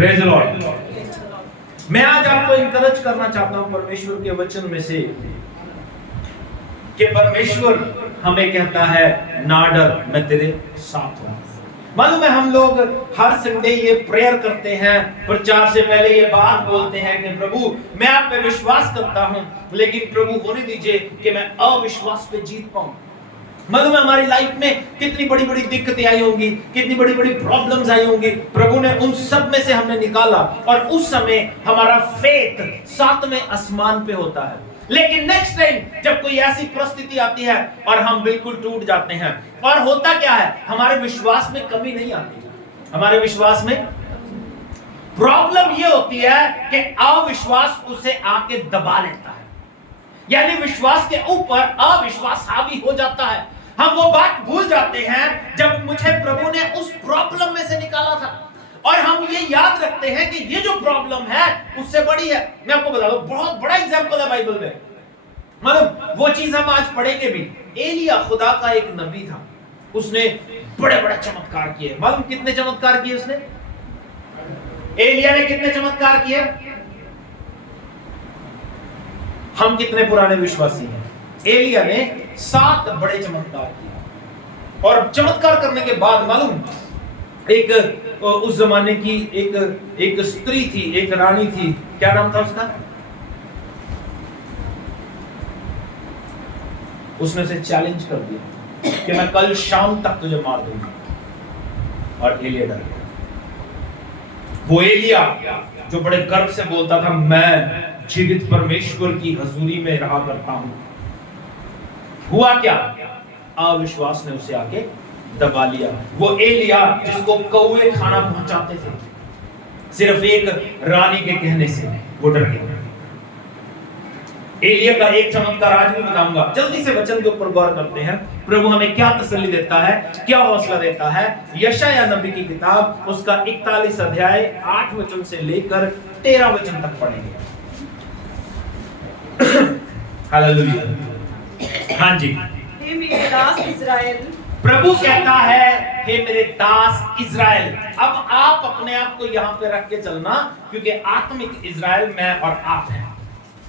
Praise the Lord. मैं आज आपको इंकरेज करना चाहता हूं परमेश्वर के वचन में से कि परमेश्वर हमें कहता है ना डर, मैं तेरे साथ हूं। मालूम है हम लोग हर संडे ये प्रेयर करते हैं, प्रचार से पहले ये बात बोलते हैं कि प्रभु मैं आप पे विश्वास करता हूं, लेकिन प्रभु होने दीजिए कि मैं अविश्वास पे जीत पाऊं। मालूम है हमारी लाइफ में कितनी बड़ी बड़ी दिक्कतें आई होंगी, कितनी बड़ी बड़ी प्रॉब्लम्स आई होंगी, प्रभु ने उन सब में से हमें निकाला और उस समय हमारा फेथ सातवें आसमान पे होता है। लेकिन नेक्स्ट टाइम जब कोई ऐसी परिस्थिति आती है और हम बिल्कुल टूट जाते हैं, और होता क्या है हमारे विश्वास में कमी नहीं आती, हमारे विश्वास में प्रॉब्लम ये होती है कि अविश्वास उसे आके दबा लेता है, यानी विश्वास के ऊपर अविश्वास हावी हो जाता है। हम वो बात भूल जाते हैं जब मुझे प्रभु ने उस प्रॉब्लम में से निकाला था, और हम ये याद रखते हैं कि ये जो प्रॉब्लम है उससे बड़ी है। मैं आपको बता दूं, बहुत बड़ा एग्जांपल है बाइबल में, मतलब वो चीज हम आज पढ़ेंगे भी। एलिया खुदा का एक नबी था, उसने बड़े बड़े चमत्कार किए। मालूम कितने चमत्कार किए उसने? एलिया ने कितने चमत्कार किए? हम कितने पुराने विश्वासी हैं? एलिया ने 7 बड़े चमत्कार किए, और चमत्कार करने के बाद मालूम एक उस जमाने की एक स्त्री थी, एक रानी थी, क्या नाम था उसका? उसने उसे चैलेंज कर दिया कि मैं कल शाम तक तुझे मार दूंगा, और एलिया डर गया। वो एलिया जो बड़े गर्व से बोलता था मैं जीवित परमेश्वर की हजूरी में रहा करता हूं, हुआ क्या? अविश्वास ने उसे आके दबा लिया। वो एलिया जिसको कौवे खाना पहुंचाते थे, सिर्फ एक रानी के कहने से वो डर गया। एलिया का एक चमत्कार आज भी बताऊंगा। जल्दी से वचन के ऊपर गौर करते हैं, प्रभु हमें क्या तसल्ली देता है, क्या हौसला देता है। यशायाह नबी की किताब उसका 41 अध्याय 8 वचन से लेकर 13 वचन तक पढ़ेंगे। हालेलुया। हाँ जी। हे मेरे दास इस्राएल, प्रभु कहता है हे मेरे दास इज़राइल। अब आप अपने आप को यहाँ पे रख के चलना, क्योंकि आत्मिक इज़राइल मैं और आप हैं।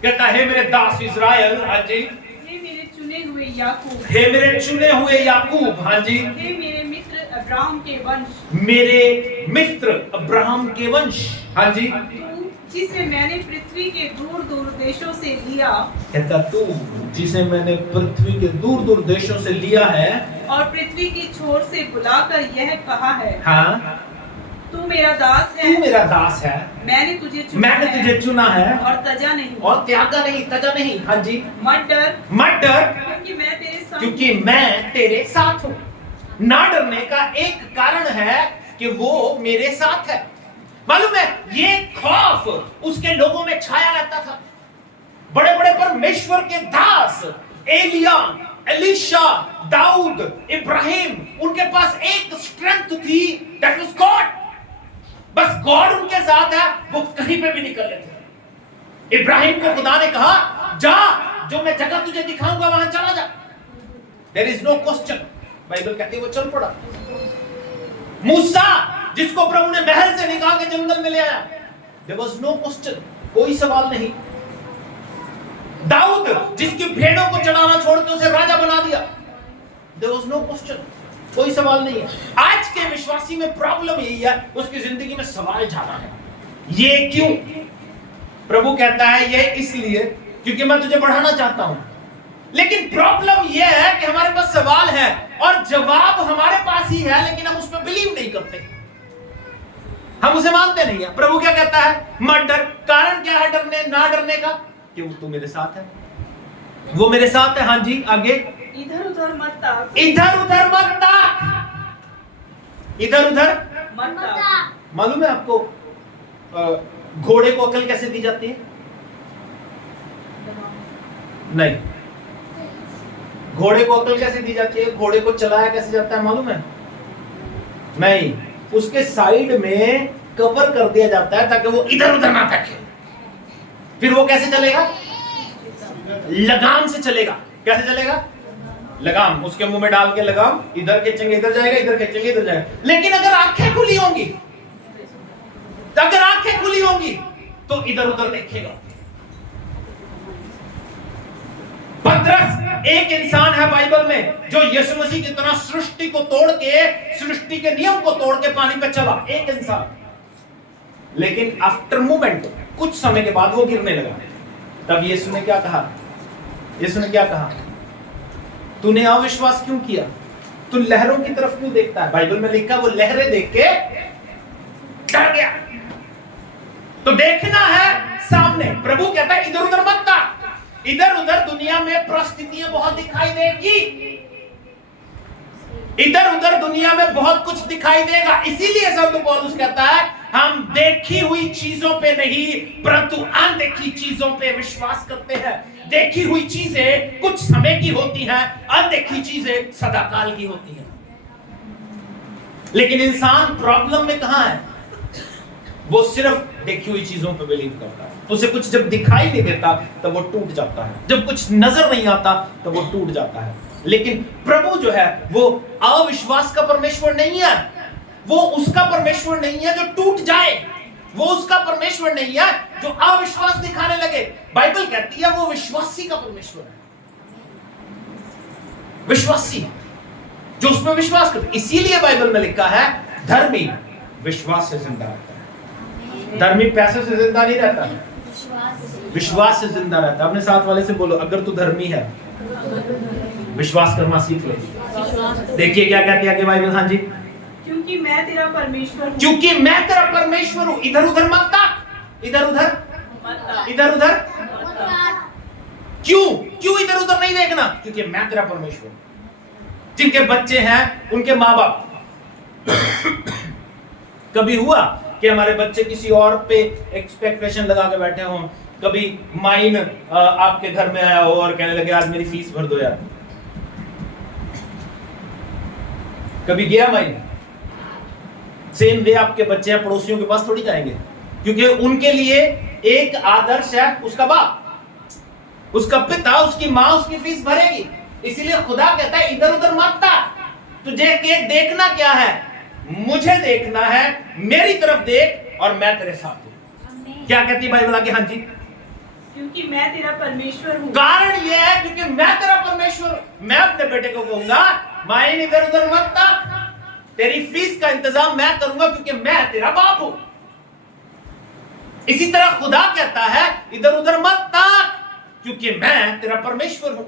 कहता है हे मेरे दास इज़राइल, हाँ जी। हे मेरे चुने हुए याकूब, हे मेरे चुने हुए याकूब, हाँ जी। हे मेरे मित्र अब्राहम के वंश, मेरे मित्र अब्राहम के वंश, हाँ जी। तू जिसे मैंने पृथ्वी के दूर दूर देशों से लिया, कहता तू जिसे मैंने पृथ्वी के दूर दूर देशों से लिया है और पृथ्वी की छोर से बुलाकर यह कहा है, हाँ तू मेरा दास है, तू मेरा दास है, मैंने तुझे चुना है और तजा नहीं और त्यागा नहीं, तजा नहीं। हाँ जी। मत डर, क्योंकि मैं तेरे साथ हूँ। ना डरने का एक कारण है कि वो मेरे साथ है। मालूम है ये खौफ उसके लोगों में छाया रहता था। बड़े बड़े परमेश्वर के दास एलिया, एलीशा, दाऊद, इब्राहिम, उनके पास एक स्ट्रेंथ थी, दैट वाज गॉड। बस गॉड उनके साथ है, वो कहीं पे भी निकल लेते। इब्राहिम को खुदा ने कहा जा, जो मैं जगह तुझे दिखाऊंगा वहां चला जा। There is no question. Bible कहती है वो चल पड़ा। मूसा जिसको प्रभु ने महल से निकाल के जंगल में ले आया, देयर वाज नो क्वेश्चन, कोई सवाल नहीं। दाऊद जिसकी भेड़ों को चढ़ाना छोड़ के उसे राजा बना दिया, देयर वाज नो क्वेश्चन, कोई सवाल नहीं है। आज के विश्वासी में प्रॉब्लम यही है, उसकी जिंदगी में सवाल ज्यादा है। ये क्यों? प्रभु कहता है ये इसलिए क्योंकि मैं तुझे बढ़ाना चाहता हूं। लेकिन प्रॉब्लम ये है कि हमारे पास सवाल है और जवाब हमारे पास ही है, लेकिन हम उसमें बिलीव नहीं करते, हम उसे मानते नहीं है। प्रभु क्या कहता है? मत डर। कारण क्या है डरने ना डरने का? कि वो तू मेरे साथ है, वो मेरे साथ है। हाँ जी, आगे। इधर उधर मत ताक, इधर उधर मत ताक, इधर उधर मत ताक। मालूम है आपको घोड़े को अकल कैसे दी जाती है? नहीं। घोड़े को अकल कैसे दी जाती है? घोड़े को चलाया कैसे जाता है मालूम है? नहीं, उसके साइड में कवर कर दिया जाता है ताकि वो इधर उधर ना फेंके। फिर वो कैसे चलेगा? लगाम से चलेगा। कैसे चलेगा? लगाम, उसके मुंह में डाल के लगाम, इधर खींचेंगे इधर जाएगा, इधर खींचेंगे इधर जाएगा। लेकिन अगर आंखें खुली होंगी, अगर शांति होगी तो इधर उधर देखेगा। पतरस एक इंसान है बाइबल में जो यीशु मसीह की तरह सृष्टि को तोड़ के, सृष्टि के नियम को तोड़ के पानी पे चला, एक इंसान। लेकिन आफ्टर मोमेंट, कुछ समय के बाद वो गिरने लगा। तब यीशु ने क्या कहा? यीशु ने क्या कहा? तूने अविश्वास क्यों किया? तू लहरों की तरफ क्यों देखता है? बाइबल में लिखा वो लहरें देख के डर गया। तो देखना है सामने। प्रभु कहता है इधर उधर मत ताक। इधर उधर दुनिया में परिस्थितियां बहुत दिखाई देगी, इधर उधर दुनिया में बहुत कुछ दिखाई देगा। इसीलिए संत पौलुस कहता है हम देखी हुई चीजों पे नहीं परंतु अनदेखी चीजों पे विश्वास करते हैं। देखी हुई चीजें कुछ समय की होती हैं, अनदेखी चीजें सदाकाल की होती हैं। लेकिन इंसान प्रॉब्लम में कहां है? वो सिर्फ देखी हुई चीजों पे बिलीव करता है। उसे कुछ जब दिखाई नहीं देता तब वो टूट जाता है, जब कुछ नजर नहीं आता तब वो टूट जाता है। लेकिन प्रभु जो है वो अविश्वास का परमेश्वर नहीं है, वो उसका परमेश्वर नहीं है जो टूट जाए, वो उसका परमेश्वर नहीं है जो अविश्वास दिखाने लगे। बाइबल कहती है वो विश्वासी का परमेश्वर है, विश्वासी जो उसमें विश्वास करते। इसीलिए बाइबल में लिखा है धर्मी विश्वास से जिंदा रहता है। धर्मी पैसे से जिंदा नहीं रहता, विश्वास से जिंदा रहता है। अपने साथ वाले से बोलो अगर तू धर्मी है विश्वास करना सीख ले। देखिए क्या कहती है बाइबल। हाँ जी, क्योंकि मैं तेरा परमेश्वर हूँ। क्योंकि मैं तेरा परमेश्वर हूँ। इधर उधर मत ताक, इधर उधर इधर उधर क्यों इधर उधर नहीं देखना? क्योंकि मैं तेरा परमेश्वर हूँ। जिनके बच्चे हैं उनके माँ बाप, कभी हुआ कि हमारे बच्चे किसी और पे एक्सपेक्टेशन लगा के बैठे हों? कभी माइन आपके घर में आया हो और कहने लगे आज मेरी फीस भर दो यार? कभी गया माइन? सेम वे आपके बच्चे हैं पड़ोसियों के पास थोड़ी जाएंगे, क्योंकि उनके लिए एक आदर्श है उसका बाप, उसका पिता, उसकी माँ उसकी फीस भरेगी। इसीलिए खुदा कहता है इधर उधर मत ताक। तुझे देखना क्या है? मुझे देखना है, मेरी तरफ देख और मैं तेरे साथ हूं। क्या कहती है बाइबल आगे? हाँ जी, क्योंकि मैं तेरा परमेश्वर हूँ। कारण यह है क्योंकि मैं तेरा परमेश्वर। मैं अपने बेटे को कहूंगा माइन इधर उधर मत ताक, तेरी फीस का इंतजाम मैं करूंगा क्योंकि मैं तेरा बाप हूं। इसी तरह खुदा कहता है इधर उधर मत ताक क्योंकि मैं तेरा परमेश्वर हूं।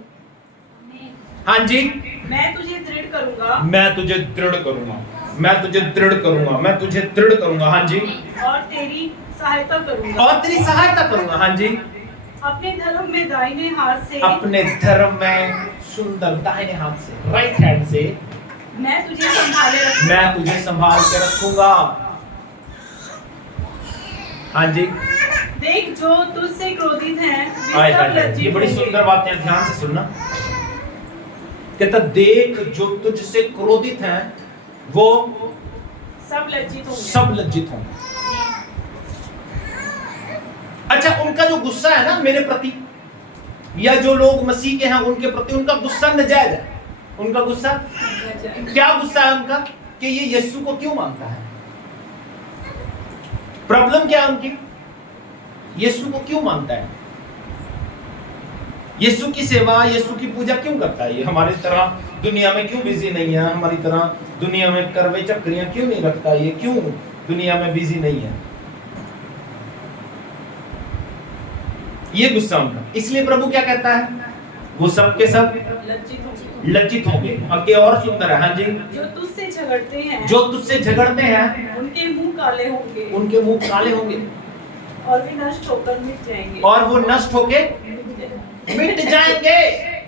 हाँ जी, मैं तुझे दृढ़ करूंगा, मैं तुझे दृढ़ करूंगा, मैं तुझे दृढ़ करूंगा, मैं तुझे दृढ़ करूंगा। हाँ जी, और तेरी सहायता करूंगा, और तेरी सहायता करूंगा। हाँ जी, अपने धर्म में दाहिने हाथ से, अपने धर्म में सुंदर दाहिने हाथ से, राइट हैंड से मैं तुझे संभाले रखूंगा। मैं तुझे संभाल के रखूंगा। हाँ जी, देख जो तुझसे क्रोधित हैं वे हाय सब हाय, ये लज्जित बड़ी होंगे। सुंदर बात है, ध्यान से सुनना। कहता देख जो तुझसे क्रोधित हैं वो सब लज्जित होंगे। सब लज्जित होंगे। अच्छा, उनका जो गुस्सा है ना मेरे प्रति, या जो लोग मसीह के हैं उनके प्रति, उनका गुस्सा नजायज है। उनका गुस्सा क्या गुस्सा है उनका? कि ये यीशु को क्यों मानता है? प्रॉब्लम क्या है उनकी? यीशु को क्यों मानता है? यीशु की सेवा, यीशु की पूजा क्यों करता है? ये हमारी तरह दुनिया में क्यों बिजी नहीं है? हमारी तरह दुनिया में करवे चक्रियां क्यों नहीं रखता? ये क्यों दुनिया में बिजी नहीं है? ये गुस्सा उनका। इसलिए प्रभु क्या कहता है? वो सब के सब लज्जित होंगे। अब के और सुंदर है। हाँ जी, जो तुझसे झगड़ते हैं, जो तुझसे झगड़ते हैं उनके मुंह काले होंगे, उनके मुंह काले होंगे और वे नष्ट होकर मिट जाएंगे। और वो नष्ट होके मिट जाएंगे,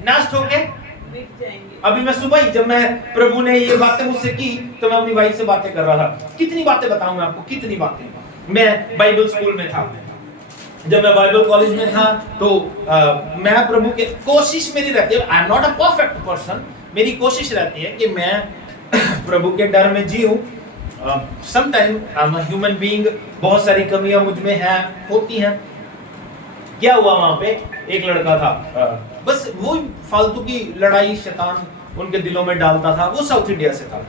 नष्ट होके मिट जाएंगे। अभी मैं सुबह ही जब मैं प्रभु ने ये बातें मुझसे की तो मैं अपनी वाइफ से बातें कर रहा था। कितनी बातें बताऊं मैं आपको, कितनी बातें। मैं बाइबल स्कूल में था, जब मैं बाइबल कॉलेज में था तो मैं प्रभु के कोशिश मेरी रहती है, I am not a perfect person, मेरी कोशिश रहती है कि मैं प्रभु के डर में जीऊं। Sometime I am a human being, बहुत सारी कमियां मुझ में हैं, होती हैं। क्या हुआ वहां पे? एक लड़का था, बस वो फालतू की लड़ाई शैतान उनके दिलों में डालता था। वो साउथ इंडिया से था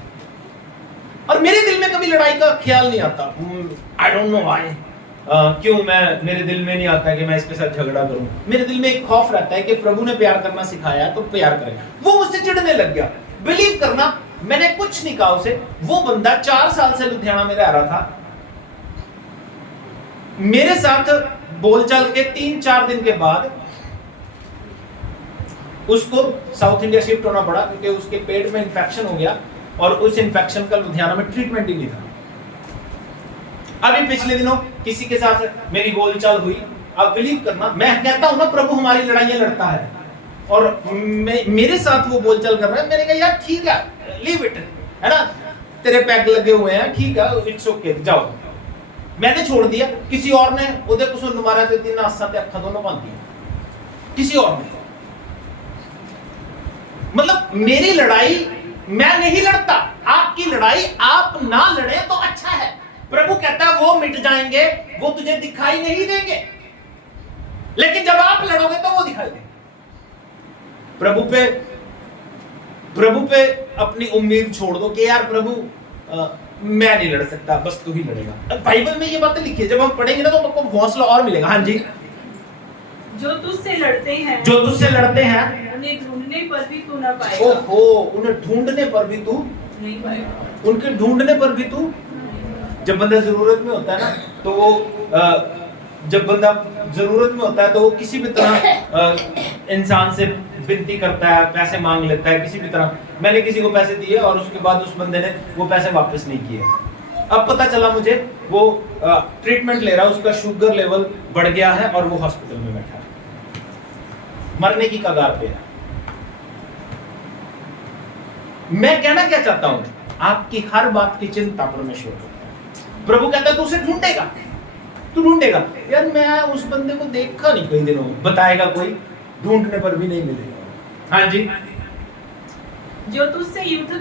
और मेरे दिल में कभी लड़ाई का ख्याल नहीं आता। I don't know why. क्यों मेरे दिल में नहीं आता है कि मैं इसके साथ झगड़ा करूं। मेरे दिल में एक खौफ रहता है कि प्रभु ने प्यार करना सिखाया तो प्यार करें। वो मुझसे चिढ़ने लग गया। बिलीव करना, मैंने कुछ नहीं कहा उसे। वो बंदा 4 साल से लुधियाना में रह रहा था। मेरे साथ बोलचाल के 3-4 दिन के बाद उसको साउथ इंडिया शिफ्ट होना पड़ा, क्योंकि उसके पेट में इंफेक्शन हो गया और उस इंफेक्शन का लुधियाना में ट्रीटमेंट ही नहीं था। अभी पिछले दिनों किसी के साथ मेरी बोलचाल हुई। अब बिलीव करना, मैं कहता हूं ना प्रभु हमारी लड़ाइयां लड़ता है, और मेरे साथ वो बोलचाल कर रहा है। मैंने कहा यार ठीक है, लीव इट, है ना, तेरे पैक लगे हुए हैं, ठीक है, इट्स ओके, जाओ। मैंने छोड़ दिया। किसी और ने उधर कुछ मारा थे, 3 आसा ते अखा दोनों बांधी, किसी और ने। मतलब मेरी लड़ाई मैं नहीं लड़ता, आपकी लड़ाई आप ना लड़े तो अच्छा है। प्रभु कहता है वो मिट जाएंगे, वो तुझे दिखाई नहीं देंगे, लेकिन जब आप लड़ोगे तो वो दिखाई देंगे। प्रभु पे अपनी उम्मीद छोड़ दो कि यार प्रभु मैं नहीं लड़ सकता, बस तू ही लड़ेगा। बाइबल में ये बातें लिखी है, जब हम पढ़ेंगे ना तो आपको हौसला और मिलेगा। हाँ जी, जो तुझसे लड़ते हैं उन्हें ढूंढने पर भी तू ना पाएगा। ओहो, उन्हें ढूंढने पर भी तू नहीं पाएगा। उनके ढूंढने पर भी तू, जब बंदा जरूरत में होता है ना, तो वो जब बंदा जरूरत में होता है तो वो किसी भी तरह इंसान से विनती करता है, पैसे मांग लेता है किसी भी तरह। मैंने किसी को पैसे दिए और उसके बाद उस बंदे ने वो पैसे वापस नहीं किए। अब पता चला मुझे वो ट्रीटमेंट ले रहा है, उसका शुगर लेवल बढ़ गया है और वो हॉस्पिटल में बैठा है, मरने की कगार पे है। मैं कहना क्या चाहता हूं, आपकी हर बात की चिंता परमेश्वर को। प्रभु कहता है तू उसे ढूंढेगा, तू ढूंढेगा। यार मैं उस बंदे को देखा नहीं कई दिनों, बताएगा कोई, ढूंढने पर भी नहीं मिलेगा। हाँ जी, जो तुझसे युद्ध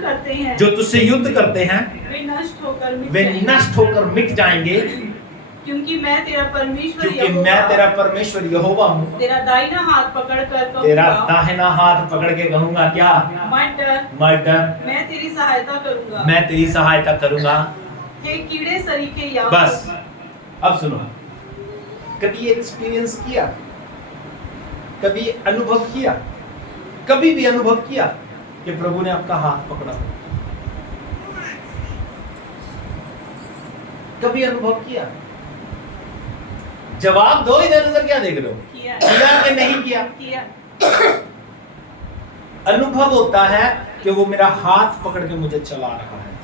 करते हैं वे नष्ट होकर मिट जाएंगे, क्योंकि मैं तेरा परमेश्वर यहोवा हूँ। तेरा दाहिना हाथ पकड़ के कहूंगा क्या? मत डर, मैं तेरी सहायता करूंगा। हे कीड़े सरीखे याकूब। बस अब सुनो, कभी एक्सपीरियंस किया, कभी अनुभव किया, कभी भी अनुभव किया कि प्रभु ने आपका हाथ पकड़ा? कभी अनुभव किया? जवाब दो, इधर उधर क्या देख रहे हो? किया कि नहीं किया? अनुभव होता है कि वो मेरा हाथ पकड़ के मुझे चला रहा है।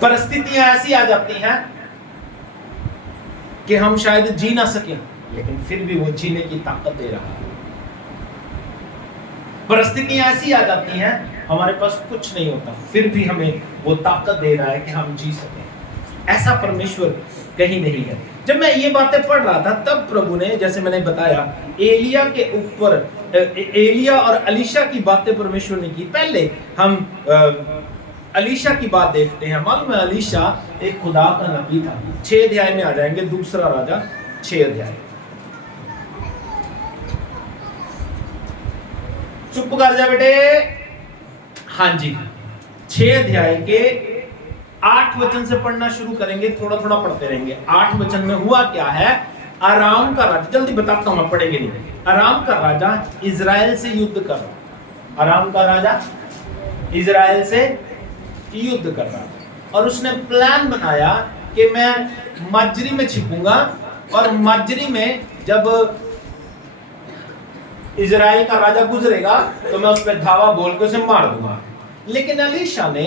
परिस्थितियां ऐसी आ जाती हैं कि हम शायद जी ना सके, लेकिन फिर भी वो जीने की ताकत दे रहा है। परिस्थितियां ऐसी आ जाती हैं, हमारे पास कुछ नहीं होता, फिर भी हमें वो ताकत दे रहा है कि हम जी सकें। ऐसा परमेश्वर कहीं नहीं है। जब मैं ये बातें पढ़ रहा था तब प्रभु ने, जैसे मैंने बताया, एलिया के ऊपर, एलिया और अलीशा की बातें परमेश्वर ने की। पहले हम अलीशा की बात देखते हैं। मालूम है, अलीशा एक खुदा का नबी था। 6 अध्याय में आ जाएंगे, दूसरा राजा 6 अध्याय। चुप कर जा बेटे। हाँ जी, 6 अध्याय के 8 वचन से पढ़ना शुरू करेंगे, थोड़ा थोड़ा पढ़ते रहेंगे। 8 वचन में हुआ क्या है? अराम का राजा, जल्दी बताता हूं, पढ़ेंगे नहीं। अराम का राजा इजराइल से युद्ध कर रहा। अराम का राजा इजराइल से युद्ध कर रहा और उसने प्लान बनाया कि मैं मजरी में छिपूंगा और मजरी में जब इजराइल का राजा गुजरेगा तो मैं उस पर धावा बोल के उसे मार दूंगा। लेकिन अलीशा ने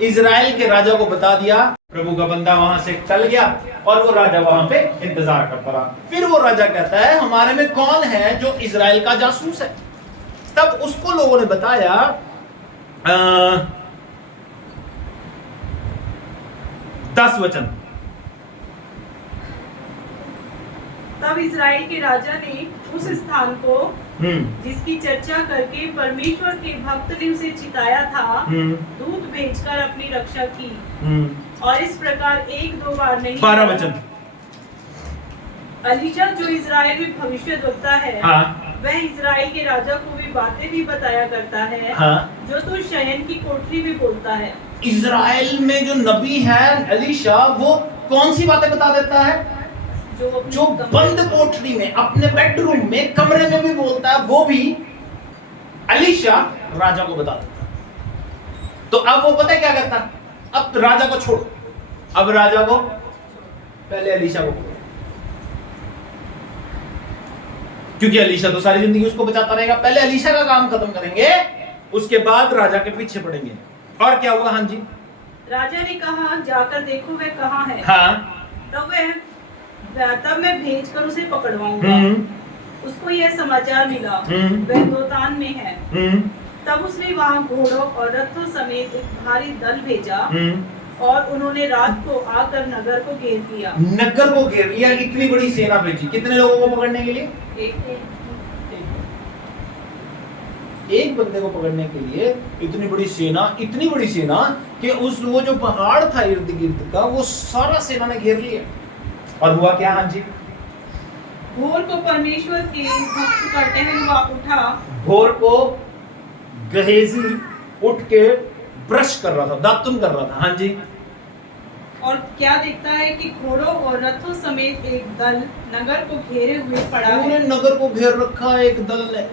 इजराइल के राजा को बता दिया, प्रभु का बंदा वहां से चल गया और वो राजा वहां पे इंतजार करता रहा। फिर वो राजा कहता है, हमारे में कौन है जो इजराइल का जासूस है? तब उसको लोगों ने बताया, 10 वचन। तब इजराइल के राजा ने उस स्थान को जिसकी चर्चा करके परमेश्वर के भक्त ने उसे चिताया था, दूत भेजकर अपनी रक्षा की। और इस प्रकार 1-2 बार नहीं, 12 वचन। अलीशा जो इजराइल में भविष्यद्वक्ता है, वह इजराइल के राजा को भी बातें भी बताया करता है, जो तो शयन की कोठरी में बोलता है। इजराइल में जो नबी है अलीशा, वो कौन सी बातें बता देता है? जो बंद कोठरी में, अपने बेडरूम में, कमरे में भी बोलता है, वो भी एलीशा राजा को बता देता है। तो अब वो पता है क्या करता है? अब राजा को छोड़ो, अब राजा को पहले एलीशा को, क्योंकि एलीशा तो सारी जिंदगी उसको बचाता रहेगा। पहले एलीशा का काम खत्म करेंगे, उसके बाद राजा के पीछे पड़ेंगे। और क्या हुआ? हाँ जी, राजा ने कहा, जाकर देखो वह कहाँ है। हाँ, तब मैं भेजकर उसे पकड़वाऊंगा। उसको यह समाचार मिला वह दोतान में है। तब उसने वहां घोड़ों और रथों समेत एक भारी दल भेजा और उन्होंने रात को आकर नगर को घेर लिया। नगर को घेर लिया, इतनी बड़ी सेना भेजी। कितने लोगों को पकड़ने के लिए? एक बंदे को पकड़ने के लिए इतनी बड़ी सेना, इतनी बड़ी सेना कि वो जो पहाड़ था इर्द गिर्द का, वो सारा सेना ने घेर लिया। और हुआ क्या? हाँ जी, भोर को परमेश्वर के भक्त का टहलुआ उठा। भोर को गहेजी उठ के ब्रश कर रहा था, दातुन कर रहा था। हाँ जी, और क्या देखता है कि घोड़ों और रथों समेत एक दल नगर को घेरे हुए पड़ा है। पूरे नगर को घेर रखा है एक दल ने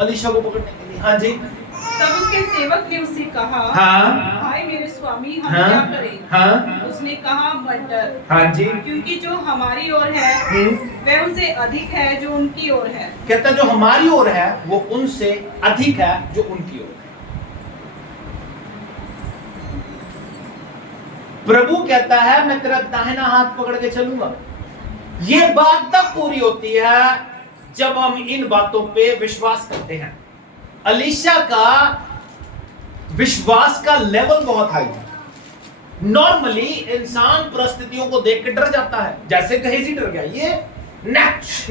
एलीशा को पकड़ने के लिए। हाँ जी, तब उसके सेवक ने उससे कहा, हाँ, हाय मेरे स्वामी, हम हाँ, क्या करें? हाँ, उसने कहा, मत डर, हाँ जी, क्योंकि जो हमारी ओर है वह उनसे अधिक है जो उनकी ओर है। कहता जो हमारी ओर है वो उनसे अधिक है जो उनकी ओर है। प्रभु कहता है मैं तेरा दाहिना हाथ पकड़ के चलूंगा। ये बात तब पूरी होती है जब हम इन बातों पे विश्वास करते हैं। एलीशा का विश्वास का लेवल बहुत हाई था। नॉर्मली इंसान परिस्थितियों को देख के डर जाता है, जैसे गेहाजी डर गया। ये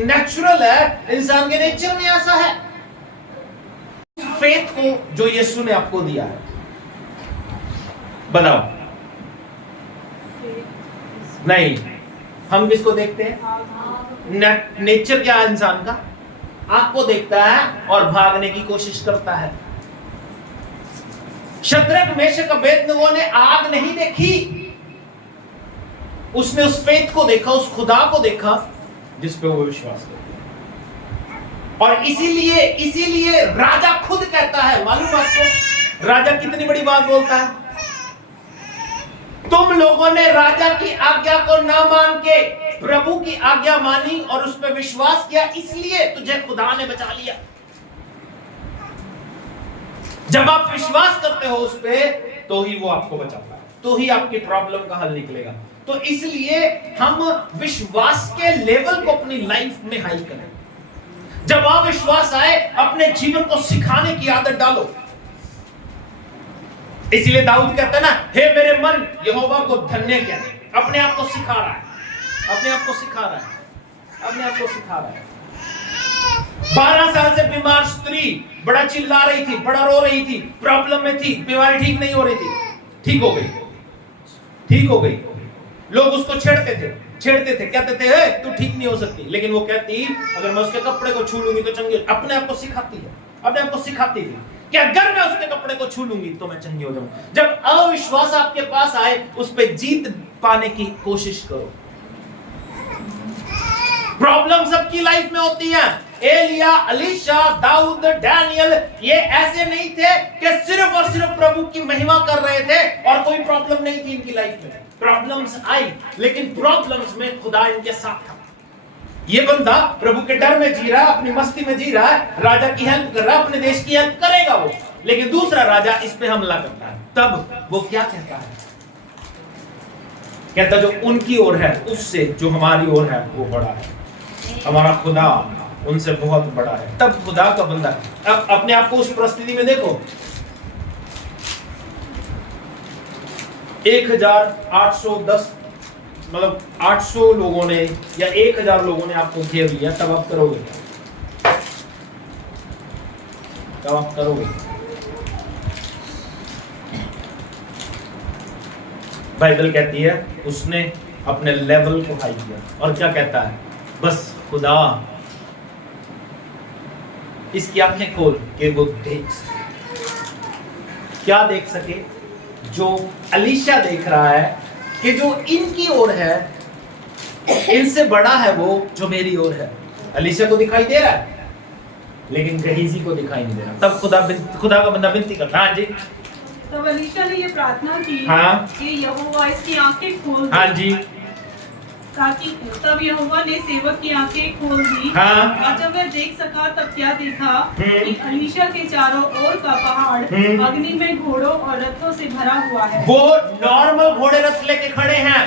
नेचुरल है, इंसान के नेचर में ऐसा है। फेथ को जो यीशु ने आपको दिया है, बताओ। नहीं, हम किसको देखते हैं? नेचर क्या है इंसान का? आग को देखता है और भागने की कोशिश करता है। शद्रक, मेशक, अबेदनगो ने आग नहीं देखी, उसने उस फेथ को देखा, उस खुदा को देखा जिस पे वो विश्वास करता। और इसीलिए राजा खुद कहता है, मालूम आपको राजा कितनी बड़ी बात बोलता है? तुम लोगों ने राजा की आज्ञा को ना मान के प्रभु की आज्ञा मानी और उस पर विश्वास किया, इसलिए तुझे खुदा ने बचा लिया। जब आप विश्वास करते हो उस पे, तो ही वो आपको बचाता है, तो ही आपकी प्रॉब्लम का हल निकलेगा। तो इसलिए हम विश्वास के लेवल को अपनी लाइफ में हाई करें। जब अविश्वास आए, अपने जीवन को सिखाने की आदत डालो। इसलिए दाऊद कहता है ना, हे मेरे मन यहोवा को धन्य कह। अपने आप को सिखा रहा है, अपने आप को सिखा रहा है, अपने आप को सिखा रहा है। 12 साल से बीमार स्त्री बड़ा चिल्ला रही थी, बड़ा रो रही थी, प्रॉब्लम में थी, बीमारी ठीक नहीं हो रही थी, ठीक हो गई, ठीक हो गई। लोग उसको छेड़ते थे, कहते थे तू ठीक नहीं हो सकती, लेकिन वो कहती अगर मैं उसके कपड़े को छू लूंगी तो चंगी। अपने आप को सिखाती है, अपने आप को सिखाती थी कि अगर मैं उसके कपड़े को छू लूंगी तो मैं चंगी हो जाऊंगी। जब अविश्वास आपके पास आए, उस पर जीत पाने की कोशिश करो। प्रॉब्लम सबकी लाइफ में होती है। एलिया, एलीशा, दाऊद, डैनियल, ये ऐसे नहीं थे कि सिर्फ और सिर्फ प्रभु की महिमा कर रहे थे और कोई प्रॉब्लम नहीं थी इनकी लाइफ में। प्रॉब्लम्स आई, लेकिन प्रॉब्लम्स में खुदा इनके साथ था। ये बंदा प्रभु के डर में जी रहा है, अपनी मस्ती में जी रहा है, राजा की हेल्प कर रहा है, अपने देश की हेल्प करेगा वो, लेकिन दूसरा राजा इस पे हमला करता है। तब वो क्या कहता है? कहता जो उनकी ओर है उससे जो हमारी ओर है वो बड़ा है। हमारा खुदा उनसे बहुत बड़ा है। तब खुदा का बंदा अब अपने आप को उस परिस्थिति में देखो। 1810 मतलब 800 लोगों ने या 1000 लोगों ने आपको घेर लिया, तब आप करोगे? तब आप करोगे? बाइबल कहती है उसने अपने लेवल को हाई किया। और क्या कहता है? बस खुदा इसकी आंखें खोल कि वो देख सके। क्या देख सके? जो एलीशा देख रहा है कि जो इनकी ओर है इनसे बड़ा है वो जो मेरी ओर है। अलीशा को दिखाई दे रहा है लेकिन गहीजी को दिखाई नहीं दे रहा। तब खुदा का बंदा विनती करता, हाँ जी, तब अलीशा ने ये प्रार्थना की हाँ। कि यहोवा इसकी आंखें खोल दे। हाँ जी, ताकि तब यहोवा ने सेवक की आंखें खोल दी। हाँ। और जब वह देख सका तब क्या देखा कि अलीशा के चारों ओर का पहाड़ अग्नि में घोड़ों और रथों से भरा हुआ है। वो नॉर्मल घोड़े रथ लेके खड़े हैं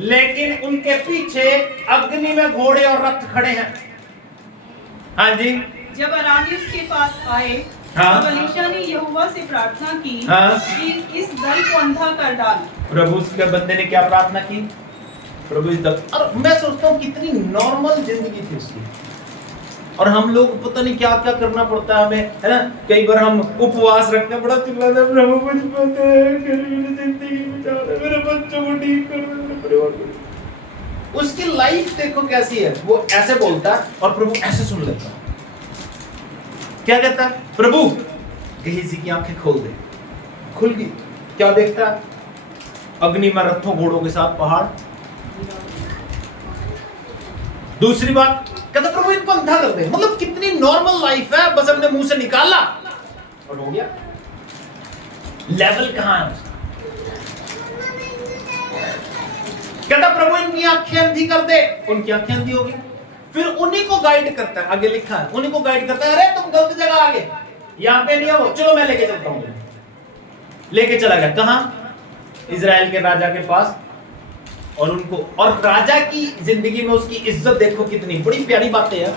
लेकिन उनके पीछे अग्नि में घोड़े और रथ खड़े हैं। हाँ जी, जब अरामी उसके पास आए हाँ। तब अलीशा ने यहोवा से प्रार्थना की हाँ। कि इस दल को अंधा कर डाल। प्रभु के बंदे ने क्या प्रार्थना की? प्रभु इस दल, और मैं सोचता हूँ कितनी नॉर्मल जिंदगी थी उसकी, और हम लोग पता नहीं क्या क्या करना पड़ता है हमें, है ना। कई बार हम उपवास रखते हैं, बड़ा चिल्लाते हैं, प्रभु मुझे पता है मेरी जिंदगी बचा दे, मेरे बच्चों को ठीक कर दे, मेरे परिवार को। उसकी लाइफ देखो कैसी है। वो ऐसे बोलता है और प्रभु ऐसे सुन लेता है। क्या कहता है? प्रभु गेहजी की आंखें खोल दे। खुल गई। क्या देखता है? अग्नि में रथों घोड़ों के साथ पहाड़। दूसरी बात कहता प्रभु इनको अंधा कर दे। मतलब कितनी नॉर्मल लाइफ है, बस अपने मुंह से निकाला और हो गया। लेवल कहां है? कहता प्रभु इनकी आंखें अंधी कर दे। उनकी आंखें अंधी होगी। फिर उन्हीं को गाइड करता है, आगे लिखा है, उन्हीं को गाइड करता है। अरे तुम गलत जगह आ गए, यहां पे नहीं हो, चलो मैं लेके चलता हूं। लेके चला गया कहां? इजराइल के राजा के पास। और उनको, और राजा की जिंदगी में उसकी इज्जत देखो कितनी बड़ी प्यारी बातें है।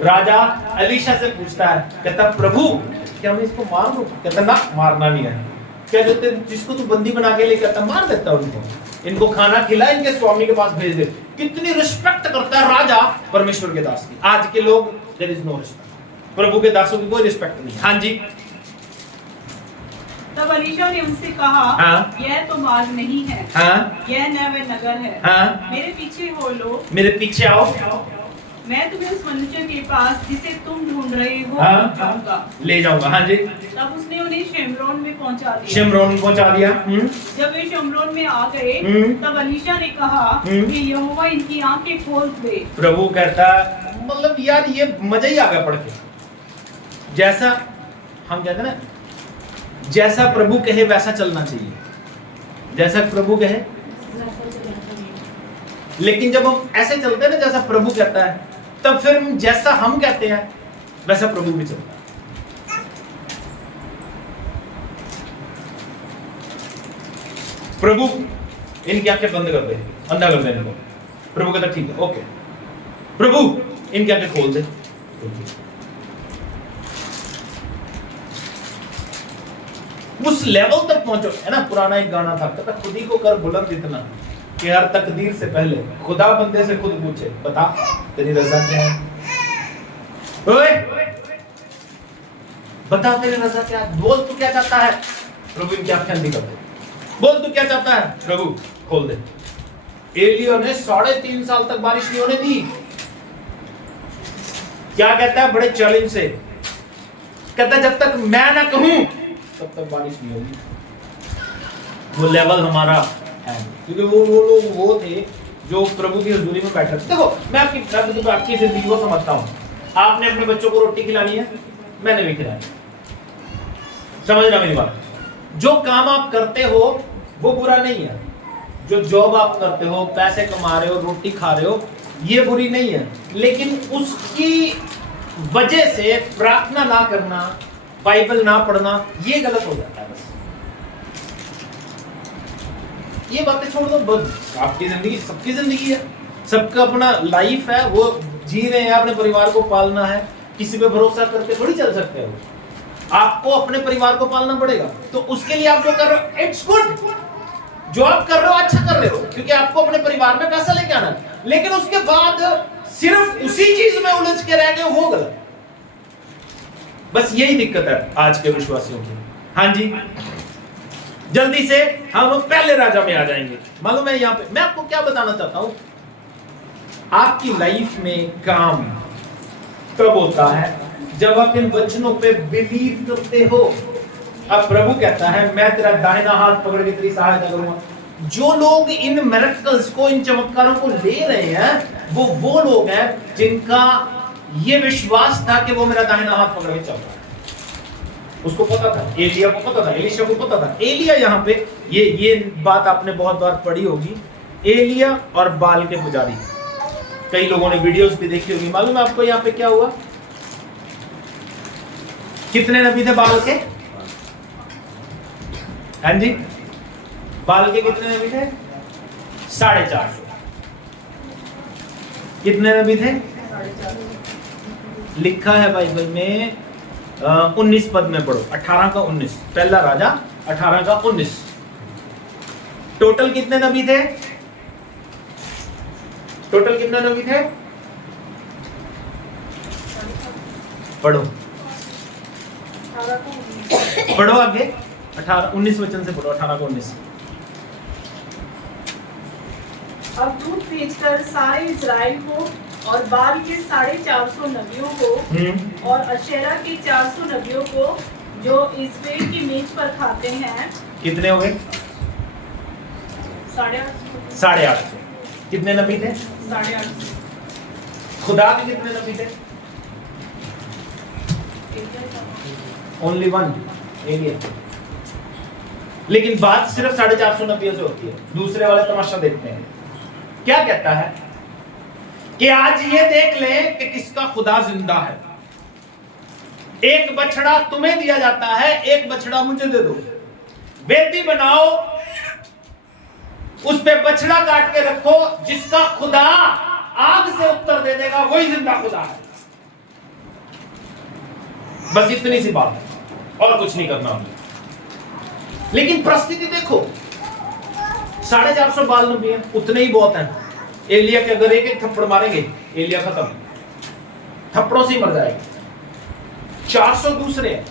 राजा अलीशा से पूछता है, कहता प्रभु क्या मैं इसको मार दूं? कहता ना, मारना नहीं है। क्या कहते जिसको तू बंदी बना के ले, कहता मार देता उनको, इनको खाना खिला, इनके स्वामी के पास भेज दे। कितनी रिस्पेक्ट करता है राजा परमेश्वर के दास की। आज के लोग देयर इज नो रिस्पेक्ट, प्रभु के दासों की कोई रिस्पेक्ट नहीं। हाँ जी। तब अलीशा ने उनसे कहा, हाँ। यह तो मार्ग नहीं है, हाँ। यह नैवे नगर है। हाँ। मेरे पीछे हो लो, मेरे पीछे आओ, मैं तुम्हें उस मनुष्य के पास जिसे तुम ढूंढ रहे हो हाँ। जाऊंगा। ले जाऊंगा। हाँ जी। तब उसने उन्हें शेमरोन में पहुंचा दिया। शिमरोन में पहुंचा दिया। जब वे शेमरोन में आ गए तब अलीशा ने कहा कि यहोवा इनकी आंखें खोल दे। प्रभु कहता मतलब यार ये मजा ही आ गया पढ़ के। जैसा हम कहते हैं ना, जैसा प्रभु कहे वैसा चलना चाहिए, जैसा प्रभु कहे। लेकिन जब हम ऐसे चलते हैं ना जैसा प्रभु कहता है, तब फिर जैसा हम कहते हैं वैसा प्रभु भी चलता है। प्रभु इनकी आंखें बंद कर दे, अंधा कर दे इनको। प्रभु कहता ठीक है, ओके। प्रभु इनकी आंखें खोल दे। उस लेवल तक पहुंचो, है ना। पुराना एक गाना था, कहता खुद ही को कर बुलंद इतना कि हर तकदीर से पहले खुदा बंदे से खुद पूछे, बता तेरी रजा क्या है? ओए बता तेरी रजा क्या है? बोल तू क्या चाहता है? प्रभु इनकी आंखें अंधी कर दे। बोल तू क्या चाहता है? प्रभु खोल दे। एलिया ने 3.5 साल तक बारिश नहीं होने दी। क्या कहता है बड़े चैलेंज से? कहता जब तक मैं ना कहूं तब तक बारिश नहीं होगी। वो लेवल हमारा है, क्योंकि वो लोग वो थे जो प्रभु की हुजूरी में बैठे। देखो मैं आपकी जिंदगी को समझता हूँ। आपने अपने बच्चों को रोटी खिलानी है, मैंने भी खिलाई। समझना मेरी बात। जो काम आप करते हो वो बुरा नहीं है, जो जॉब आप करते हो, पैसे कमा रहे हो, रोटी खा रहे हो, ये बुरी नहीं है। लेकिन उसकी वजह से प्रार्थना ना करना, बाइबल ना पढ़ना, ये गलत हो जाता है। बस ये बातें छोड़ दो। बस आपकी जिंदगी सबकी जिंदगी है, सबका अपना लाइफ है, वो जी रहे हैं, अपने परिवार को पालना है। किसी पे भरोसा करके थोड़ी चल सकते हो। आपको अपने परिवार को पालना पड़ेगा, तो उसके लिए आप जो कर रहे हो इट्स गुड। जो आप कर रहे हो अच्छा कर रहे हो, क्योंकि आपको अपने परिवार में पैसा लेके आना है। लेकिन उसके बाद सिर्फ उसी चीज में उलझ के रह गए, वो गलत। बस यही दिक्कत है आज के विश्वासियों की। हाँ जी, जल्दी से हम पहले राजा में आ जाएंगे। मालूम है यहाँ पे मैं आपको क्या बताना चाहता हूं, आपकी लाइफ में काम तब होता है जब आप इन वचनों पे बिलीव करते हो। अब प्रभु कहता है मैं तेरा दाहिना हाथ पकड़ के तेरी सहायता करूंगा। जो लोग इन मिरेकल्स को, इन चमत्कारों को ले रहे हैं, वो लोग हैं जिनका ये विश्वास था कि वो मेरा दाहिना हाथ पकड़ के चल रहा है। उसको पता था, एलिया को पता था, एलीशा को पता था। एलिया यहाँ पे ये बात आपने बहुत बार पढ़ी होगी, एलिया और बाल के पुजारी। कई लोगों ने वीडियोस भी देखी होगी। मालूम है आपको यहाँ पे क्या हुआ? कितने नबी थे बाल के? हाँ जी, बाल के कितने नबी थे? 450। कितने नबी थे? 450। लिखा है बाइबल में 19 पद में पढ़ो, 18 का 19, पहला राजा 18 का 19। टोटल कितने नबी थे? टोटल कितने नबी थे? पढ़ो पढ़ो आगे, 18 19 वचन से पढ़ो, 18 का 19। अब दूत भेजकर सारे इस्राएल को और बाल के 450 नबियों को और अशेरा के 400 नबियों को जो इस्राएल की मेज पर खाते हैं। कितने हो गए? 850। 850। कितने नबी थे? 850। खुदा के कितने नबी थे? ओनली वन, एलिया। लेकिन बात सिर्फ 450 नबियों से होती है। दूसरे वाले तमाशा देखते हैं। क्या कहता है कि आज ये देख ले कि किसका खुदा जिंदा है। एक बछड़ा तुम्हें दिया जाता है, एक बछड़ा मुझे दे दो। वेदी बनाओ, उस पे बछड़ा काट के रखो, जिसका खुदा आग से उत्तर दे देगा वही जिंदा खुदा है। बस इतनी सी बात है, और कुछ नहीं करना हमने। लेकिन परिस्थिति देखो, 450 बाल नबी हैं, उतने ही बहुत हैं। एलिया के अगर एक एक थप्पड़ मारेंगे, एलिया खत्म, थप्पड़ों से ही मर जाएगा। 400 दूसरे हैं,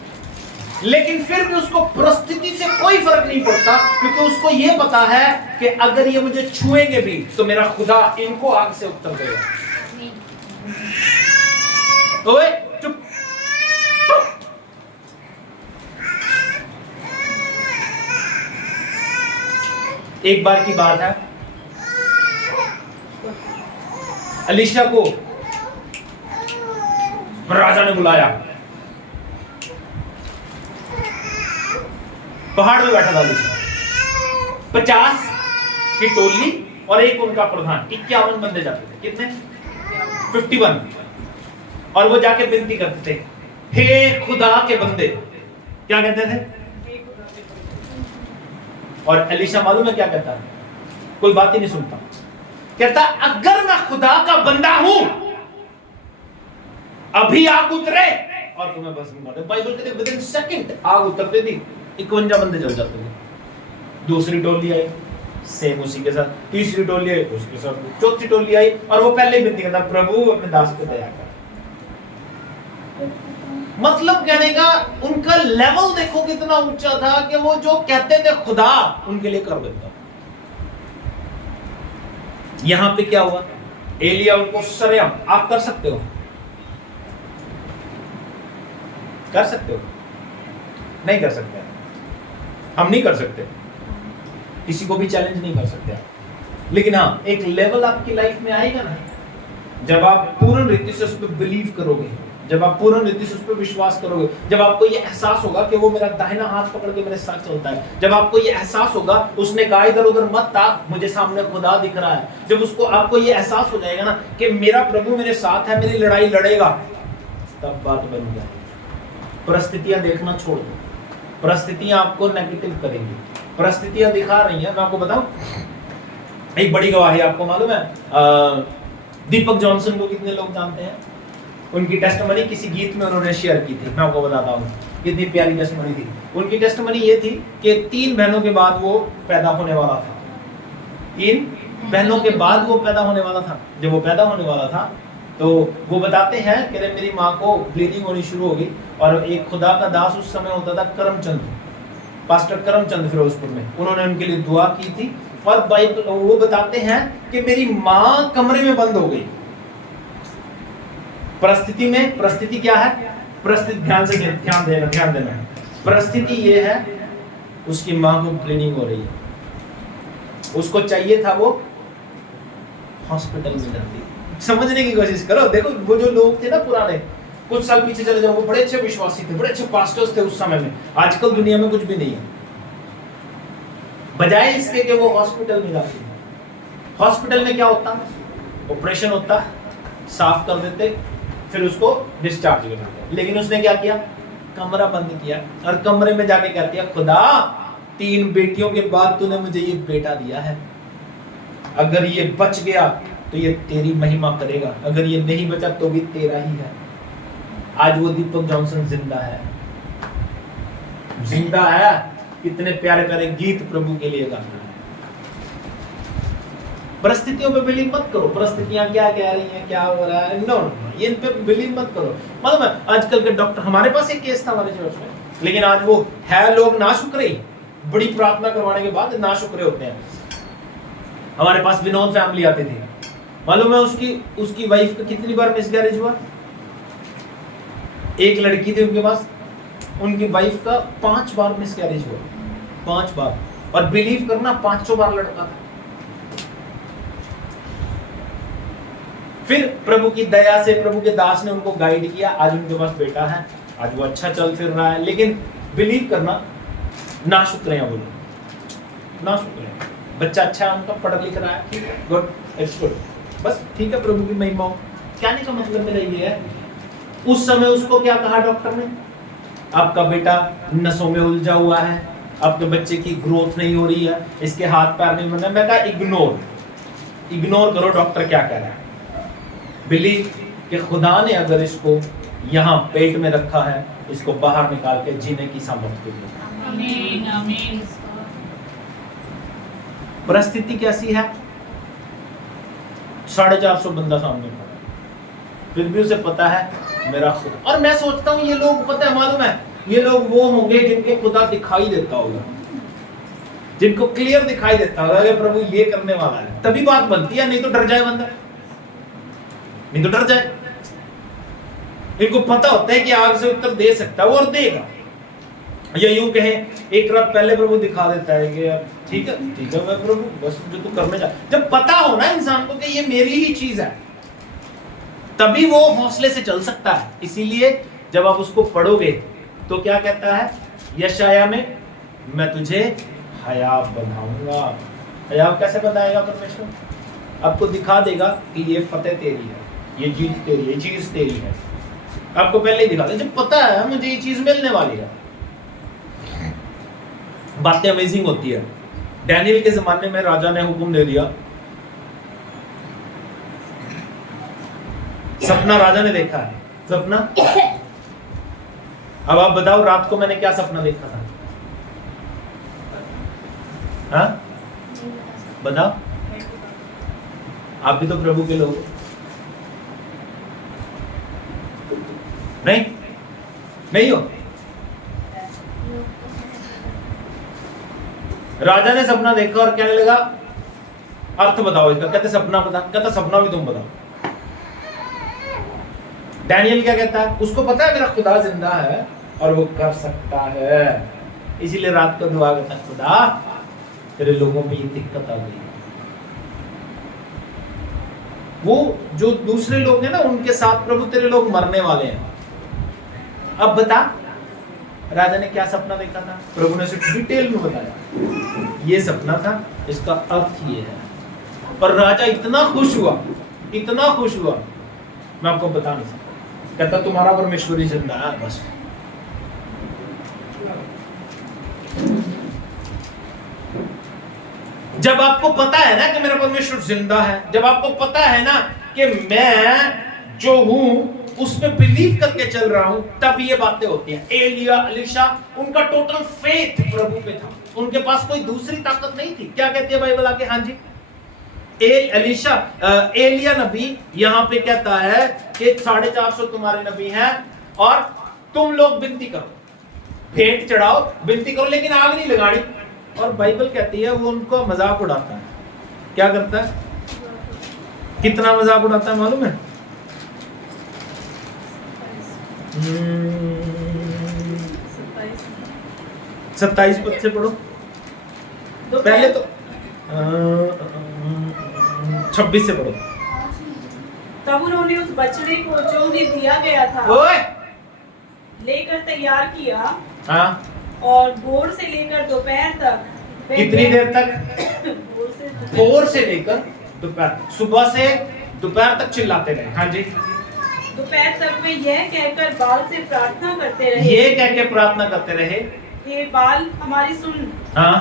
लेकिन फिर भी उसको परिस्थिति से कोई फर्क नहीं पड़ता, क्योंकि उसको यह पता है कि अगर ये मुझे छुएंगे भी तो मेरा खुदा इनको आग से उत्तर देगा। ओए चुप। एक बार की बात है, एलीशा को राजा ने बुलाया। पहाड़ में बैठा था एलीशा, 50 की टोली और एक उनका प्रधान, 51 बंदे जाते थे। कितने? 51। और वो जाके विनती करते थे, हे खुदा के बंदे। क्या कहते थे? और एलीशा मालूम है क्या कहता है? कोई बात ही नहीं सुनता। कहता अगर मैं खुदा का बंदा हूं, अभी आग उतरे और तुम्हें भस्म कर दे। बाइबल कहते विद इन सेकंड आग उतरती थी, 51 बंदे जल जाते थे। दूसरी टोली आई, सेम उसी के साथ। तीसरी टोली आई, उसके साथ। चौथी टोली आई, और वो पहले ही विनती करता, प्रभु अपने दास को दया कर। मतलब कहने का उनका लेवल देखो कितना ऊंचा था कि वो जो कहते थे खुदा उनके लिए कर देता। यहां पे क्या हुआ? एलिया उनको सरेआम, आप कर सकते हो? कर सकते हो? नहीं कर सकते। हम नहीं कर सकते, किसी को भी चैलेंज नहीं कर सकते आप। लेकिन हाँ, एक लेवल आपकी लाइफ में आएगा ना, जब आप पूर्ण रीति से उस पर बिलीव करोगे, जब आप पूर्ण रीति से उस पर विश्वास करोगे, जब आपको ये एहसास होगा कि वो मेरा दाहिना हाथ पकड़ के मेरे साथ चलता है, जब आपको ये एहसास होगा उसने कहा इधर उधर मत ताक, मुझे सामने खुदा दिख रहा है, जब उसको आपको ये एहसास हो जाएगा ना कि मेरा प्रभु मेरे साथ है, मेरी लड़ाई लड़ेगा, तब बात बन जाएगी। परिस्थितियां देखना छोड़ दो। परिस्थितियां आपको नेगेटिव करेंगी। परिस्थितियां दिखा रही हैं। मैं आपको बताऊं, एक बड़ी गवाही आपको मालूम है, दीपक जॉनसन को कितने लोग जानते हैं? उनकी टेस्टमनी किसी गीत में उन्होंने शेयर की थी। मैं आपको बताता हूँ कितनी प्यारी टेस्टमनी थी। उनकी टेस्टमनी ये थी कि 3 बहनों के बाद वो पैदा होने वाला था। 3 बहनों के बाद वो पैदा होने वाला था। जब वो पैदा होने वाला था तो वो बताते हैं कि मेरी माँ को ब्लीडिंग होनी शुरू हो गई, और एक खुदा का दास उस समय होता था करमचंद, पास्टर करमचंद फिरोजपुर में, उन्होंने उनके लिए दुआ की थी। और बाइबल वो बताते हैं कि मेरी माँ कमरे में बंद हो गई। परिस्थिति में, परिस्थिति क्या है? परिस्थिति ध्यान देना। परिस्थिति ये है, उसकी माँ को ब्लीडिंग हो रही है। उसको चाहिए था वो हॉस्पिटल में जाती। समझने की कोशिश करो। देखो वो जो लोग थे ना पुराने, कुछ साल पीछे चले जाओ, वो बड़े अच्छे विश्वासी थे, बड़े अच्छे पास्टर्स थे उस समय में। आजकल दुनिया में कुछ भी नहीं है। बजाय इसके कि वो हॉस्पिटल में जाती, हॉस्पिटल में क्या होता, ऑपरेशन होता, साफ कर देते, फिर उसको डिस्चार्ज कर देते। लेकिन उसने क्या किया, कमरा बंद किया और कमरे में जाके कहती है, खुदा 3 बेटियों के बाद तूने मुझे ये बेटा दिया है, अगर ये बच गया तो ये तेरी महिमा करेगा, अगर ये नहीं बचा तो भी तेरा ही है। आज वो दीपक जॉनसन जिंदा है, जिंदा है, कितने प्यारे प्यारे गीत प्रभु के लिए गाता है। परिस्थितियों पे बिलीव मत करो, परिस्थितियां क्या कह रही हैं, क्या हो रहा है, नो, इन पे बिलीव मत करो। मालूम है आजकल के डॉक्टर, हमारे पास एक केस था हमारे चर्च में, लेकिन आज वो है लोग नाशुक्रे, बड़ी प्रार्थना करवाने के बाद नाशुक्रे होते हैं। हमारे पास विनोद फैमिली आती थी, मालूम है उसकी वाइफ का कितनी बार मिसकैरेज हुआ। एक लड़की थी उनके पास, उनकी वाइफ का 5 बार मिसकैरेज हुआ, 5 बार, और बिलीव करना 500 बार लड़का था। फिर प्रभु की दया से प्रभु के दास ने उनको गाइड किया, आज उनके पास बेटा है, आज वो अच्छा चल फिर रहा है। लेकिन बिलीव करना, नाशुक्र हैं वो लोग, नाशुक्र हैं। बच्चा अच्छा है उनका, पढ़ लिख रहा है, गुड, इट्स गुड, बस ठीक है, प्रभु की महिमा हो। कहने का मतलब मेरा ये है, उस समय उसको क्या कहा डॉक्टर ने, आपका बेटा नसों में उलझा हुआ है, आपके बच्चे की ग्रोथ नहीं हो रही है, इसके हाथ पैर नहीं बन रहे। मैं कहा इग्नोर करो डॉक्टर क्या कह रहा है, बिलीव कि खुदा ने अगर इसको यहाँ पेट में रखा है, इसको बाहर निकाल के जीने की सामर्थ्य दी। आमीन आमीन। परिस्थिति कैसी है, 450 बंदा सामने खड़ा, फिर भी उसे पता है मेरा खुदा। और मैं सोचता हूँ ये लोग, पता है, मालूम है, ये लोग वो होंगे जिनको खुदा दिखाई देता होगा, जिनको क्लियर दिखाई देता होगा कि प्रभु ये करने वाला है, तभी बात बनती है, नहीं तो डर जाए बंदा, नहीं तो डर जाए। इनको पता होता है कि आग से उत्तर दे सकता है वो, और देगा। या यूं कहें, एक रात पहले प्रभु दिखा देता है कि यार ठीक है मैं प्रभु, बस जो तू करने जा। जब पता हो ना इंसान को कि ये मेरी ही चीज है, तभी वो हौसले से चल सकता है। इसीलिए जब आप उसको पढ़ोगे तो क्या कहता है यशाया में, मैं तुझे हयाव बनाऊंगा। हयाव कैसे बनाएगा परमेश्वर, आपको दिखा देगा कि ये फतेह तेरी है, ये जीत तेरी है, ये चीज तेरी है, आपको पहले ही दिखा दे। जब पता है मुझे ये चीज मिलने वाली है, बातें अमेजिंग होती है। डैनियल के जमाने में राजा ने हुक्म दे दिया, सपना राजा ने देखा है, सपना। अब आप बताओ रात को मैंने क्या सपना देखा था, हाँ बताओ, आप भी तो प्रभु के लोग हो। नहीं हो। राजा ने सपना देखा और कहने लगा अर्थ बताओ इसका, कहते सपना बता, कहता सपना भी तुम बताओ। डैनियल क्या कहता है, उसको पता है मेरा खुदा जिंदा है और वो कर सकता है, इसीलिए रात को दुआ करता, खुदा तेरे लोगों पे ये दिक्कत आ गई। वो जो दूसरे लोग हैं ना, उनके साथ प्रभु तेरे लोग मरने वाले हैं। अब बता राजा ने क्या सपना देखा था, प्रभु ने उसे डिटेल में बताया, ये सपना था, इसका अर्थ ये है। और राजा इतना खुश हुआ, इतना खुश हुआ, मैं आपको बता नहीं सकता। कहता तुम्हारा परमेश्वर ही जिंदा है, बस। जब आपको पता है ना कि मेरा परमेश्वर जिंदा है, जब आपको पता है ना कि मैं जो हूं उसमें बिलीव करके चल रहा हूं, तब ये बातें होती हैं। एलिया, एलीशा, उनका टोटल फेथ प्रभु पे था, उनके पास कोई दूसरी ताकत नहीं थी। क्या कहती है बाइबल आगे, हाँ जी, एलिया नबी यहां पे कहता है कि 450 तुम्हारे नबी हैं और तुम लोग विनती करो, भेंट चढ़ाओ, विनती करो, लेकिन आग नहीं लगानी। और बाइबल कहती है वो उनको मजाक उड़ाता है। क्या करता है, कितना मजाक उड़ाता है मालूम है? 27 पद से पढ़ो। पहले तो 26 से पढ़ो। तब उन्होंने उस बछड़े को जो उन्हें दिया गया था ओए लेकर तैयार किया हाँ और भोर से लेकर दोपहर तक वे कितनी देर तक? भोर से दोपहर भोर से लेकर दोपहर, सुबह से दोपहर तक चिल्लाते रहे। हाँ जी, दोपहर तक वे यह कहकर बाल से प्रार्थना करते रहे, ये कह के प्रार्थना करते रहे, हे बाल हमारी सुन, हाँ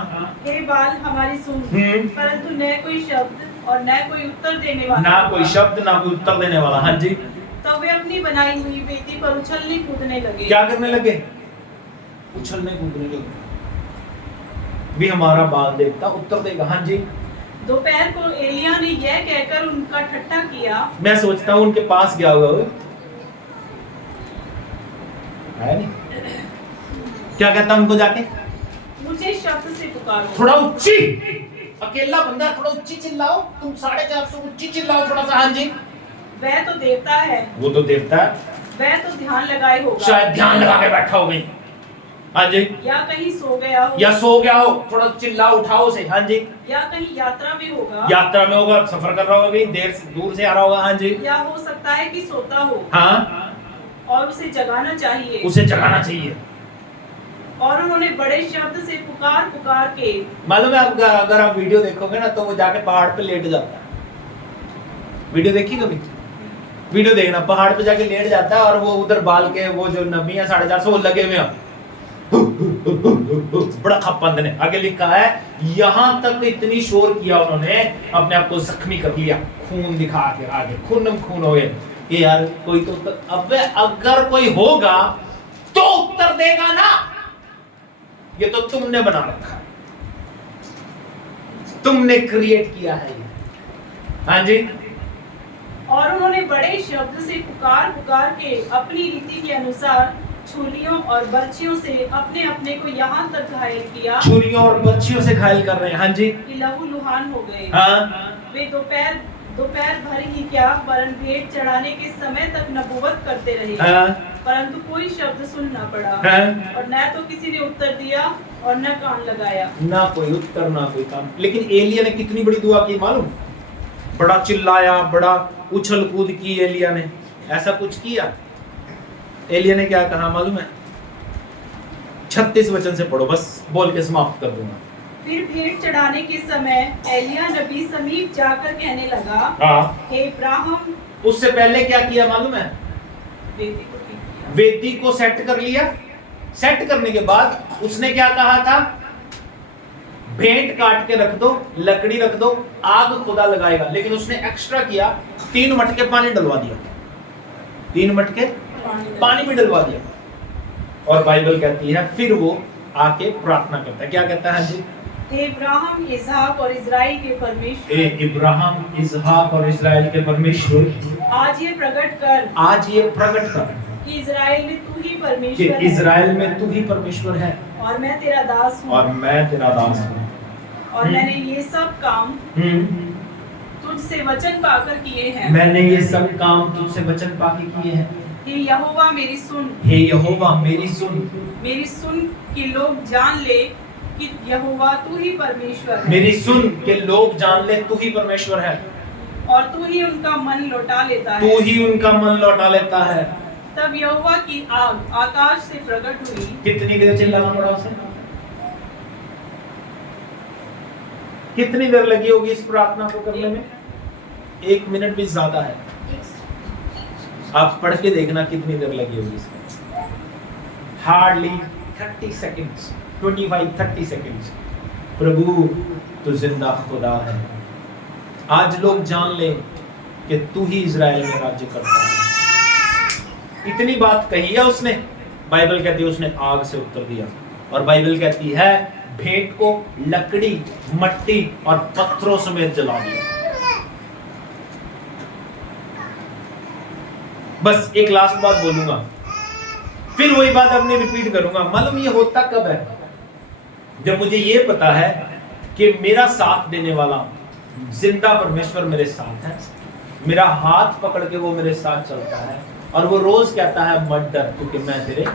हे बाल हमारी सुन। परंतु न कोई शब्द और न कोई उत्तर देने वाला, ना कोई शब्द ना कोई उत्तर देने वाला। हाँ जी, तब वे अपनी बनाई हुई वेदी पर उछलने कूदने लगे। क्या करने लगे? उछलने कूदने लगे। भी हमारा बाल देवता उत्तर देगा। हाँ जी, दोपहर को एलिया ने यह कहकर उनका ठट्ठा किया। मैं सोचता हूँ उनके पास गया होगा वो, है नहीं? क्या कहता उनको जाके? मुझे शब्द से पुकारो। थोड़ा ऊंची, अकेला बंदा, थोड़ा ऊंची चिल्लाओ, तुम 450 ऊंची चिल्लाओ थोड़ा सा। हाँ जी, वह तो देवता है, वो तो देवता है, वह तो ध्यान लगाए होगा, शायद ध्यान लगा के बैठा हो गई। हाँ जी, या कहीं सो गया हो, या सो गया हो, थोड़ा चिल्ला उठाओ से। हाँ जी, या कहीं यात्रा में होगा, यात्रा में होगा, सफर कर रहा होगा, कहीं देर से दूर से आ रहा होगा। हाँ जी, या हो सकता है कि सोता हो हाँ, और उसे जगाना चाहिए। उसे जगाना चाहिए। और उन्होंने बड़े शब्द से पुकार पुकार के, मालूम है आपका, अगर आप वीडियो देखोगे ना तो वो जाके पहाड़ पे लेट जाता है। वीडियो देखी कभी? वीडियो देखना, पहाड़ पे जाके लेट जाता है और वो उधर बाल के वो जो नबी है 450 वो लगे हुए हैं, बड़ा खप्पंद ने। आगे लिखा है यहां तक इतनी शोर किया उन्होंने, अपने आप को जख्मी कर लिया, खून दिखा के आगे खून हो गए कि यार कोई तो अबे अगर कोई होगा तो उत्तर देगा ना, ये तो तुमने बना रखा है, तुमने क्रिएट किया है ये। हाँ जी, और उन्होंने बड़े शब्द से पुकार पुकार के अपनी रीति के अनुसार छुरियों और बर्छियों से अपने अपने को यहाँ तक घायल किया, छुरियों और बर्छियों से घायल कर रहे हैं। हाँ जी, कि लहूलुहान हो गए। हाँ, वे दोपहर भर ही क्या वरन भेंट चढ़ाने के समय तक नबूवत करते रहे, हाँ, परंतु कोई शब्द सुन न पड़ा, हाँ। और न तो किसी ने उत्तर दिया और न कान लगाया। ना कोई उत्तर ना कोई काम। लेकिन एलिया ने कितनी बड़ी दुआ की मालूम? बड़ा चिल्लाया, बड़ा उछल कूद की एलिया ने, ऐसा कुछ किया। एलिया ने क्या कहा मालूम है? 36 वचन से पढ़ो, बस बोल के समाप्त कर दूंगा। फिर भेंट चढ़ाने के समय एलिया नबी समीप जाकर कहने लगा, हाँ, हे इब्राहिम। उससे पहले क्या किया मालूम है? वेदी को ठीक किया। वेदी को सेट कर लिया। सेट करने के बाद उसने क्या कहा था? भेंट काट के रख दो, लकड़ी रख दो, आग खुदा लगाएगा। लेकिन उसने एक्स्ट्रा किया, 3 मटके पानी डलवा दिया, 3 मटके पानी में डलवा दिया। और बाइबल कहती है फिर वो आके प्रार्थना करता है। क्या कहता है? हाँ जी, हे इब्राहिम, इसहाक और इजराइल के परमेश्वर, इब्राहिम, इसहाक और इस्राएल के परमेश्वर, आज ये प्रकट कर कि इजराइल में तू ही कि परमेश्वर है, इजराइल में तू ही परमेश्वर है और मैं तेरा दास हूँ, और मैं तेरा दास हूँ। और मैंने ये सब काम तुझसे वचन पाकर किए हैं। मैंने ये सब काम तुझसे वचन पाके किए हैं। हे यहोवा मेरी सुन, हे यहोवा मेरी सुन, मेरी सुन कि लोग जान ले कि यहोवा तू ही परमेश्वर है, मेरी सुन के लोग जान ले तू ही परमेश्वर है, और तू ही उनका मन लौटा लेता है। तू ही उनका मन लौटा लेता है। तब यहोवा की आग आकाश से प्रकट हुई। कितनी देर चिल्लाना पड़ा उसे? कितनी देर लगी होगी इस प्रार्थना को करने में? 1 मिनट भी ज्यादा है। आप पढ़ के देखना कितनी देर लगी होगी इसमें। Hardly 30 seconds, 25-30 seconds. प्रभु तू जिंदा खुदा है। आज लोग जान ले कि तू ही इजराइल में राज्य करता है। इतनी बात कही है उसने। बाइबल कहती है उसने आग से उत्तर दिया। और बाइबल कहती है भेंट को लकड़ी, मट्टी और पत्थरों समेत जला दिया। बस एक लास्ट बात बोलूंगा, फिर वही बात अपनी रिपीट करूंगा। मालूम ये होता कब है? जब मुझे ये पता है कि मेरा साथ देने वाला जिंदा परमेश्वर मेरे साथ है, मेरा हाथ पकड़ के वो मेरे साथ चलता है, और वो रोज कहता है मत डर क्योंकि मैं तेरे।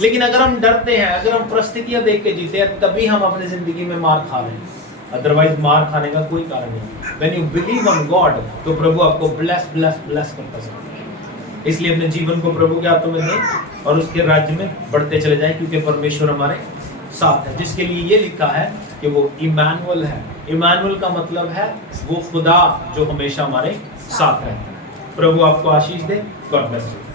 लेकिन अगर हम डरते हैं, अगर हम परिस्थितियां देख के जीते हैं, तभी हम अपनी जिंदगी में मार खा रहे हैं। अदरवाइज मार खाने का कोई कारण नहीं। When you believe on God तो प्रभु आपको ब्लेस करता है। इसलिए अपने जीवन को प्रभु के हाथों में दें और उसके राज्य में बढ़ते चले जाएं, क्योंकि परमेश्वर हमारे साथ है, जिसके लिए ये लिखा है कि वो इमानुएल है। इमानुएल का मतलब है वो खुदा जो हमेशा हमारे साथ रहता है। प्रभु आपको आशीष दे। God bless you.